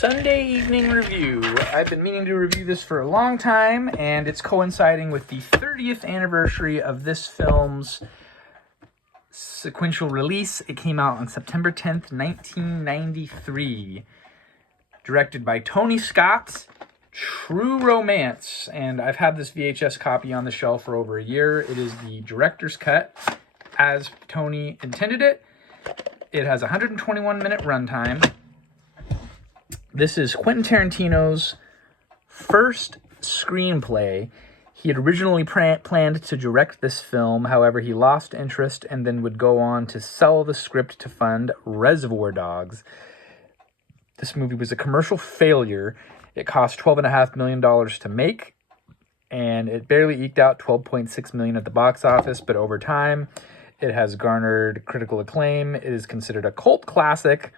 Sunday evening review. I've been meaning to review this for a long time, and it's coinciding with the 30th anniversary of this film's sequential release. It came out on September 10th, 1993. Directed by Tony Scott, True Romance. And I've had this VHS copy on the shelf for over a year. It is the director's cut, as Tony intended it. It has a 121-minute runtime. This is Quentin Tarantino's first screenplay. He had originally planned to direct this film, however, he lost interest and then would go on to sell the script to fund Reservoir Dogs. This movie was a commercial failure. It cost $12.5 million to make, and it barely eked out $12.6 million at the box office, but over time, it has garnered critical acclaim. It is considered a cult classic,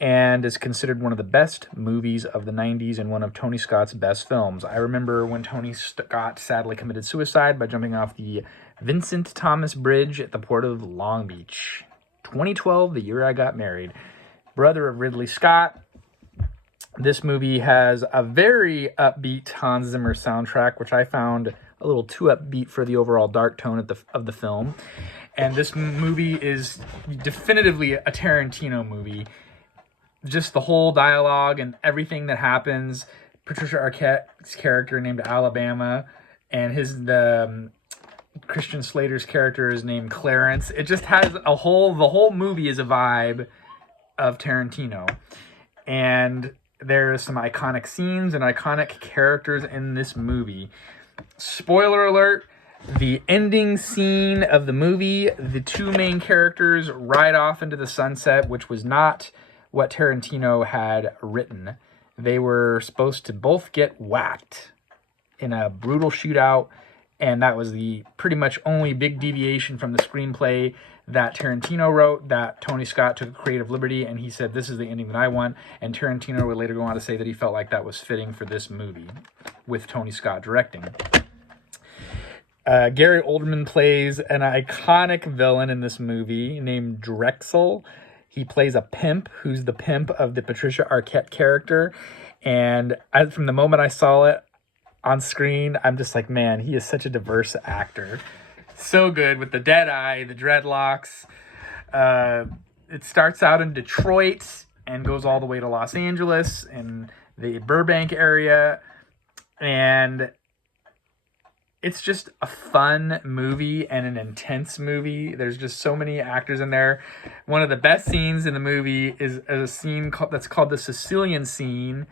and is considered one of the best movies of the 90s and one of Tony Scott's best films. I remember when Tony Scott sadly committed suicide by jumping off the Vincent Thomas Bridge at the port of Long Beach. 2012, the year I got married. Brother of Ridley Scott. This movie has a very upbeat Hans Zimmer soundtrack, which I found a little too upbeat for the overall dark tone of the film. And this movie is definitively a Tarantino movie. Just the whole dialogue and everything that happens. Patricia Arquette's character named Alabama, and Christian Slater's character is named Clarence. It just has the whole movie is a vibe of Tarantino. And there are some iconic scenes and iconic characters in this movie. Spoiler alert, the ending scene of the movie, the two main characters ride off into the sunset, which was not what Tarantino had written. They were supposed to both get whacked in a brutal shootout, and that was the pretty much only big deviation from the screenplay that Tarantino wrote, that Tony Scott took creative liberty, and he said, this is the ending that I want, and Tarantino would later go on to say that he felt like that was fitting for this movie, with Tony Scott directing. Gary Oldman plays an iconic villain in this movie named Drexel. He plays a pimp who's the pimp of the Patricia Arquette character. And from the moment I saw it on screen, I'm just like, man, he is such a diverse actor. So good with the dead eye, the dreadlocks. It starts out in Detroit and goes all the way to Los Angeles and the Burbank area. And it's just a fun movie and an intense movie. There's just so many actors in there. One of the best scenes in the movie is a scene that's called the Sicilian scene,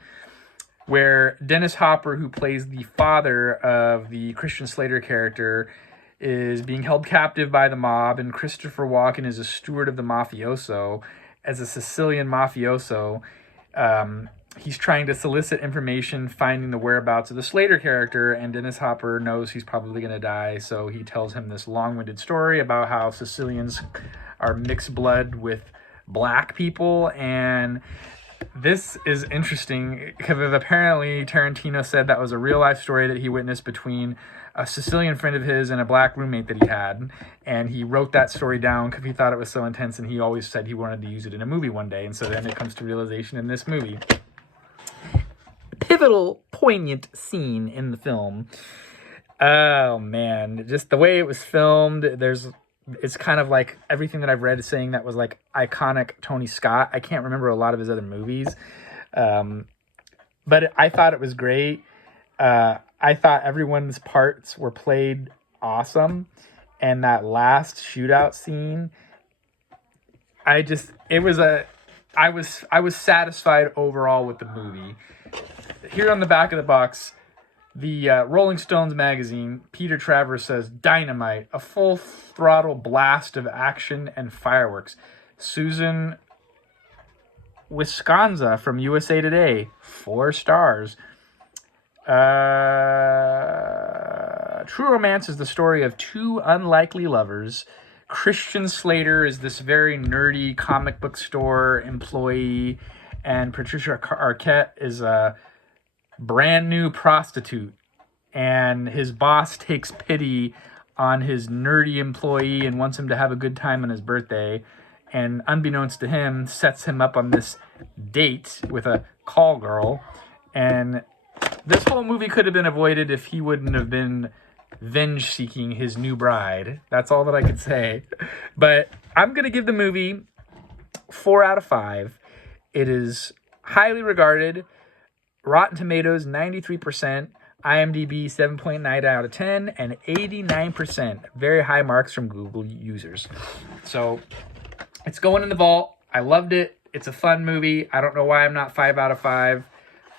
where Dennis Hopper, who plays the father of the Christian Slater character, is being held captive by the mob, and Christopher Walken is a steward of the mafioso. As a Sicilian mafioso, he's trying to solicit information, finding the whereabouts of the Slater character, and Dennis Hopper knows he's probably going to die, so he tells him this long-winded story about how Sicilians are mixed blood with black people, and this is interesting because apparently Tarantino said that was a real-life story that he witnessed between a Sicilian friend of his and a black roommate that he had, and he wrote that story down because he thought it was so intense, and he always said he wanted to use it in a movie one day, and so then it comes to realization in this movie. Pivotal, poignant scene in the film. Oh man, just the way it was filmed. It's kind of like everything that I've read is saying that was like iconic Tony Scott. I can't remember a lot of his other movies, but I thought it was great. I thought everyone's parts were played awesome, and that last shootout scene, I was satisfied overall with the movie. Here on the back of the box, the Rolling Stones magazine, Peter Travers says, "Dynamite, a full throttle blast of action and fireworks." Susan Wisconza from USA Today, 4 stars. True Romance is the story of two unlikely lovers. Christian Slater is this very nerdy comic book store employee, and Patricia Arquette is a brand new prostitute, and his boss takes pity on his nerdy employee and wants him to have a good time on his birthday. and unbeknownst to him, sets him up on this date with a call girl. And this whole movie could have been avoided if he wouldn't have been venge-seeking his new bride. That's all that I could say. But I'm going to give the movie 4 out of 5. It is highly regarded. Rotten Tomatoes, 93%. IMDb, 7.9 out of 10. And 89%. Very high marks from Google users. So, it's going in the vault. I loved it. It's a fun movie. I don't know why I'm not 5 out of 5.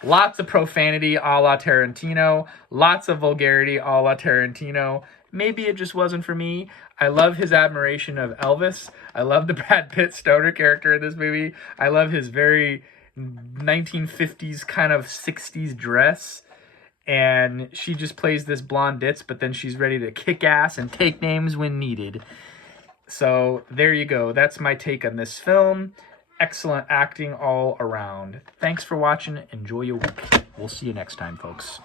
Lots of profanity a la Tarantino. Lots of vulgarity a la Tarantino. Maybe it just wasn't for me. I love his admiration of Elvis. I love the Brad Pitt stoner character in this movie. I love his very 1950s kind of 60s dress. And she just plays this blonde ditz, but then she's ready to kick ass and take names when needed. So there you go. That's my take on this film. Excellent acting all around. Thanks for watching. Enjoy your week. We'll see you next time, folks.